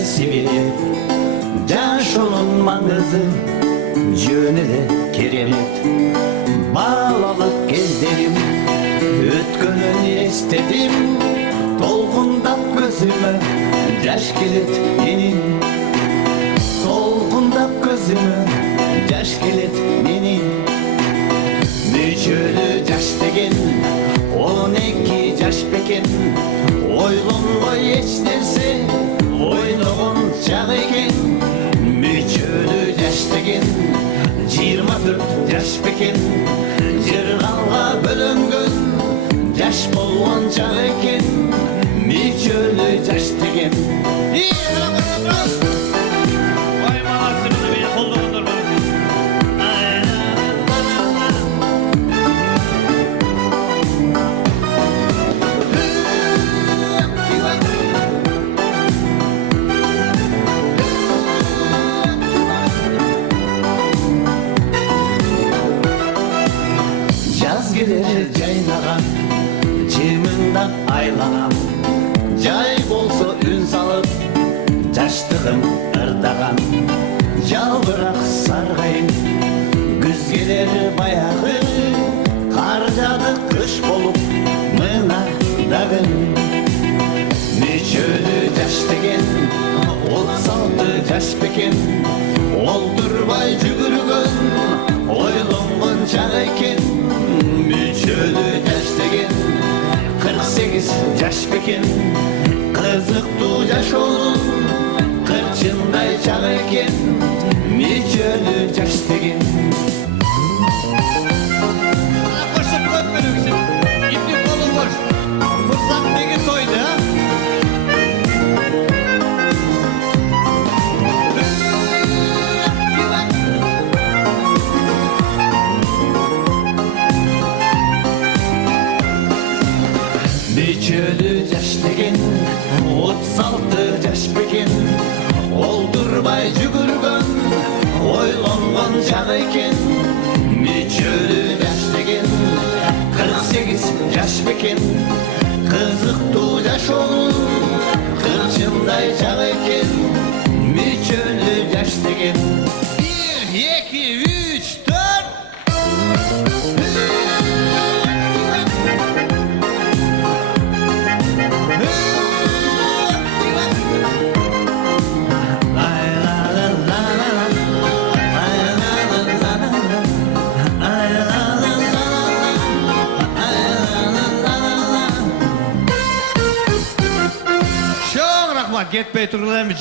nesibi, Жашоонун маңызы жөн эле керемет. Балалык кездерим өткөнүн эстедим, толкундап көзүмө жаш келет менин. Толкундап көзүмө жаш келет менин. Мөчөлү жаш деген 12 жаш бекен. Ойлонбой эч нерсе ойлогон чак экен. Мөчөлү жаш деген 24 жаш бекен. Жыргалга бөлөнгөн жаш болгон чак экен. Мөчөлү жаш деген. Жаз келер жайнаган, жымыңдап айланам. Жай болсо үн салып, жаштыгым ырдаган. Жалбырак саргайым, күз келер баягы. Кар жаады кыш болуп, мына дагы. Мөчөлү жаш деген 36 жаш бекен. Олдурбай жүгүргөн, ойлонгон чак экен. Мөчөлү жаш деген 48 жаш бекен. Кызыктуу жашоонун кырчындай чак экен. Мөчөлү жаш деген. Koşup öpmedik için. İpli kolu boş. Fırsat деген toydu ha. Mөчөлү жаш деген 36 жаш бекен. Олдурбай жүгүргөн, ойлонгон чак экен. Мөчөлү жаш деген 48 жаш бекен. Кызыктуу жашоонун кырчындай чак экен. Мөчөлү жаш деген. 1, 2, 3, 4. Çok rahmat, ketpey turgularımız